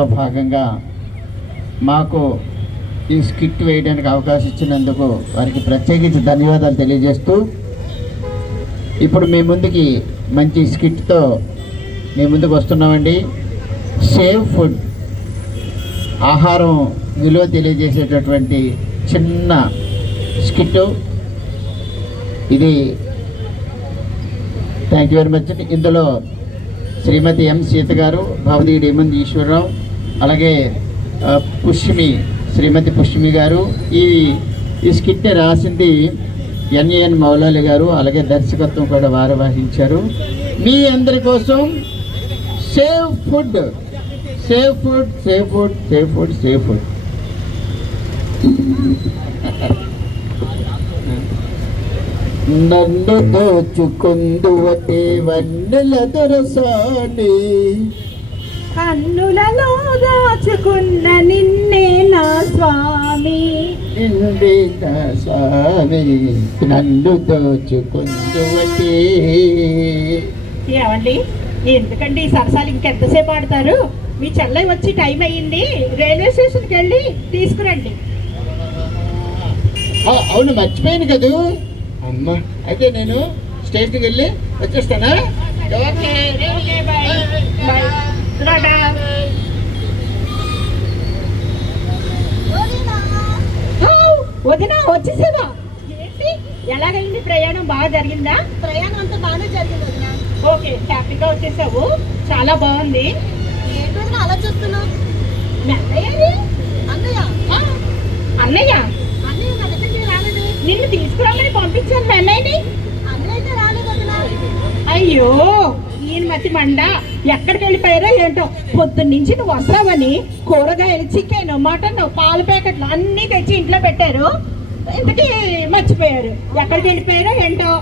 భాగంగా మాకు ఈ స్కిట్ వేయడానికి అవకాశం ఇచ్చినందుకు వారికి ప్రత్యేకించి ధన్యవాదాలు తెలియజేస్తూ ఇప్పుడు మీ ముందుకి మంచి స్కిట్తో మీ ముందుకు వస్తున్నామండి. సేవ్ ఫుడ్, ఆహారం విలువ తెలియజేసేటటువంటి చిన్న స్కిట్ ఇది. Thank you very much. ఇందులో శ్రీమతి ఎం సీత గారు, భవతి డేమంది ఈశ్వరరావు, అలాగే పుష్మి, శ్రీమతి పుష్మి గారు. ఈ స్కిట్ రాసింది ఎన్ఏఎన్ మౌలాలి గారు, అలాగే దర్శకత్వం కూడా వారు వహించారు. మీ అందరి కోసం save food, save food, save food, save food, save food. నన్ను దోచుకుందువటే వన్నెల దొరసాని, కన్నులలో దాచుకున్న నిన్నే నా స్వామి, నిన్నే నా స్వామి, నన్ను దోచుకుందువటే. ఏమండి, ఎందుకండి ఈ సరసాలు ఇంకెంతసేపు ఆడతారు? మీ చెల్లె వచ్చి టైం అయ్యింది, రైల్వే స్టేషన్కి వెళ్ళి తీసుకురండి. అవును, మర్చిపోయాను కదూ అమ్మ. అయితే నేను స్టేషన్కి వెళ్ళి వచ్చేస్తానా? వదినా, వచ్చేసావా? ఏంటి, ఎలాగైంది ప్రయాణం? బాగా జరిగిందా? ప్రయాణం అంతా బాగానే జరిగింది వదినా. ఓకే, హ్యాపీగా వచ్చేసావు, చాలా బాగుంది. ఏంటి వదినా అలా చూస్తున్నావు? అన్నయ్య అన్నయ్య అన్నయ్య అన్నయ్య నా దగ్గరికి రాలేదు. నిన్ను తీసుకురామని పంపించాను మా అన్నయ్యని. అన్నయ్య అయితే రాలేదు వదినా. అయ్యో, ఈయన మతి మండ, ఎక్కడికి వెళ్ళిపోయారో ఏంటో. పొద్దున్న నుంచి నువ్వు వస్తావని కూరగాయలు, చికెన్, మటన్, పాల ప్యాకెట్లు అన్నీ తెచ్చి ఇంట్లో పెట్టారు. ఇంతకీ మర్చిపోయారు, ఎక్కడికి వెళ్ళిపోయారో ఏంటో.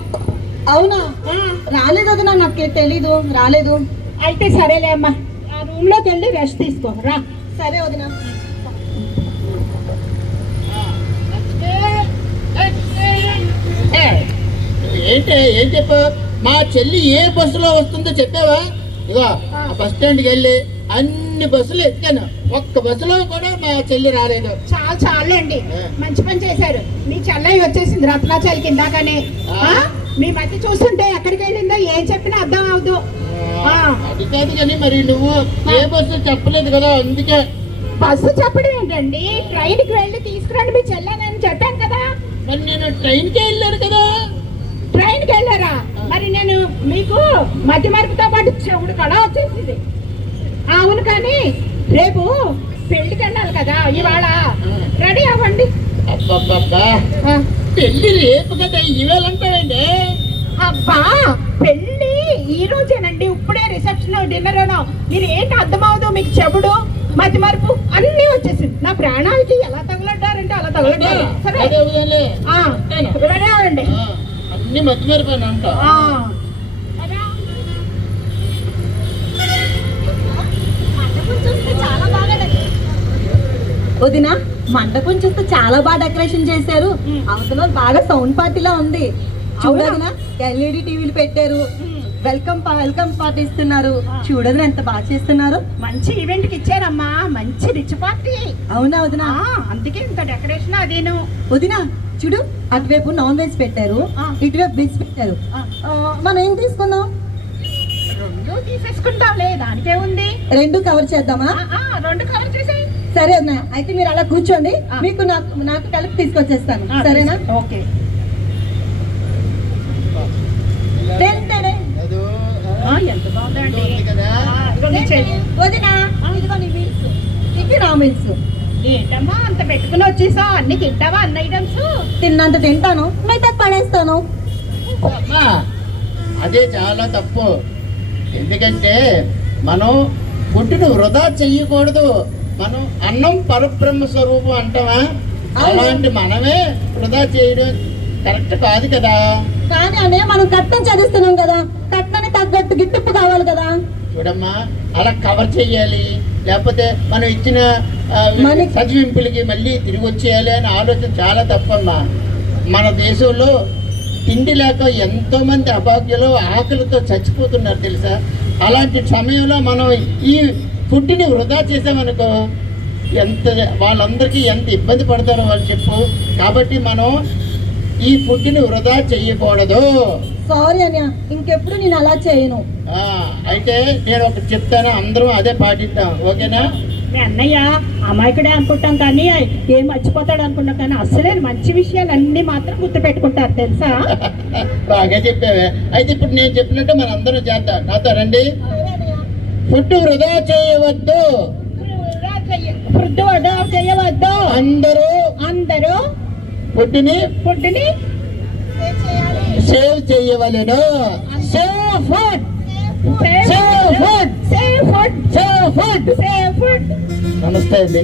అవునా? రాలేదు వదినా, నాకు తెలీదు, రాలేదు. అయితే సరేలే అమ్మా, ఆ రూమ్ లోకి వెళ్ళి రెస్ట్ తీసుకో రా. సరే వదినా. ఏంటి, ఏం చెప్పు? మా చెల్లి ఏ బస్సులో వస్తుందో చెప్పావా? ఇగో ఆ బస్ స్టాండ్కి వెళ్ళి అన్ని బస్సులు ఎక్కాను, ఒక్క బస్సులో కూడా మా చెల్లి రాలేదు. చాలండి, మంచి పని చేశారు. మీ చెల్లయ్య వచ్చేసింది రత్నాచల్ కిందాకనే. మీ మధ్య చూస్తుంటే ఎక్కడికి వెళ్ళిందో ఏం చెప్పినా అర్థం అవదు. అది కాదు కానీ మరి నువ్వు ఏ బస్సు చెప్పలేదు కదా, అందుకే. బస్సు చెప్పడం ఏంటండి? ట్రైన్కి వెళ్ళి తీసుకురండి మీ చెల్లెని చెప్పాను కదా. మరి నేను ట్రైన్కే వెళ్ళాను కదా. ట్రైన్కి వెళ్ళారా? మరి నేను మీకు మధ్య మరుపుతో పాటు చెవుడు కూడా వచ్చేసింది. అవును, కానీ రేపు పెళ్లికి వెళ్ళాలి కదా, ఇవాళ రెడీ అవ్వండి. అబ్బబ్బబ్బా, పెళ్లి రేపు కదా, ఈవేళ అంటావండి? అబ్బా, పెళ్లి ఈ రోజేనండి, ఇప్పుడే రిసెప్షన్, డిన్నర్. మీరు ఏంటి అర్థమవుదు? మీకు చెవుడు, మధ్య మరుపు అన్నీ వచ్చేసింది. నా ప్రాణాలకి ఎలా తగులడ్డారంటే అలా తగులడ్డారు. సరే రెడీ అవ్వండి. అన్ని మధ్య మరిపోయినా అంట. వదినా, మండపం చూస్తే చాలా బాగా డెకరేషన్ చేశారు. అవతల బాగా సౌండ్ పార్టీలా ఉంది. చూడదునా, ఎల్ఈడి టీవీలు పెట్టారు, వెల్కమ్ పార్టీ ఇస్తున్నారు. చూడదు ఎంత బాగా చేస్తున్నారు. మంచి ఈవెంట్ కి ఇచ్చారమ్మా, మంచి రిచ్ పార్టీ. అవునా వదినా? అందుకే ఇంత డెకరేషన్ అదేను. వదినా చూడు, అటువైపు నాన్ వెజ్ పెట్టారు, ఇటువైపు వెజ్ పెట్టారు. మనం ఏం తీసుకుందాం? రెండు తీసేసుకుంటాంలే, దానికే ఉంది. రెండు కవర్ చేద్దామా? రెండు కవర్ చేసేయి. సరే వదినా, అయితే మీరు అలా కూర్చోండి, మీకు నాకు కలిపి తీసుకొచ్చేస్తాను. సరేనా? ఓకే. ఎంత బాగుందండి. వదినా, ఇదిగో నీ మీల్స్, ఇది నా మీల్స్. ఏంటమ్మా అంత పెట్టుకుని వచ్చేసా? అన్ని తింటావా? అన్ని ఐటమ్స్ తిన్నంత తింటాను, మిగతా పడేస్తాను. అదే చాలా తప్పు. ఎందుకంటే మనం ఫుడ్ను వృధా చెయ్యకూడదు. మనం అన్నం పరబ్రహ్మ స్వరూపం అంటావా, అలాంటి మనమే వృధా చేయడం కరెక్ట్ కాదు కదా. కానీ అనే మనం కట్నం చదిస్తున్నాం కదా, కట్నాన్ని తగ్గట్టు గిట్టుపు కావాలి కదా. చూడమ్మా, అలా కవర్ చెయ్యాలి, లేకపోతే మనం ఇచ్చిన చదివింపులకి మళ్ళీ తిరిగి వచ్చేయాలి అనే ఆలోచన చాలా తప్పమ్మా. మన దేశంలో తిండి లేక ఎంతోమంది అభాగ్యులు ఆకలితో చచ్చిపోతున్నారు తెలుసా. అలాంటి సమయంలో మనం ఈ ఫుడ్ని వృధా చేసామనుకో ఎంత వాళ్ళందరికీ ఎంత ఇబ్బంది పడతారో వాళ్ళు చెప్పు. కాబట్టి మనం ఈ ఫుడ్ని వృధా చెయ్యకూడదు. సారీ అన్నయ్య, ఇంకెప్పుడు నేను అలా చేయను. అయితే నేను ఒకటి చెప్తాను, అందరూ అదే పాటిద్దాం, ఓకేనా? మీ అన్నయ్య అమాయకుడే అనుకుంటాం కానీ ఏం మర్చిపోతాడు అనుకున్నాం కానీ అసలే మంచి విషయాలు అన్ని మాత్రం గుర్తు పెట్టుకుంటారు తెలుసా. బాగా చెప్పావే. అయితే ఇప్పుడు నేను చెప్పినట్టు మనం అందరూ చేద్దాం. నాతో రండి. ఫుడ్ వృధా చేయవద్దు. ఫుడ్ వృధా చేయవద్దు. అందరూ ఫుడ్ని సేవ్ చేయవలెను. Save food. నమస్తే అండి.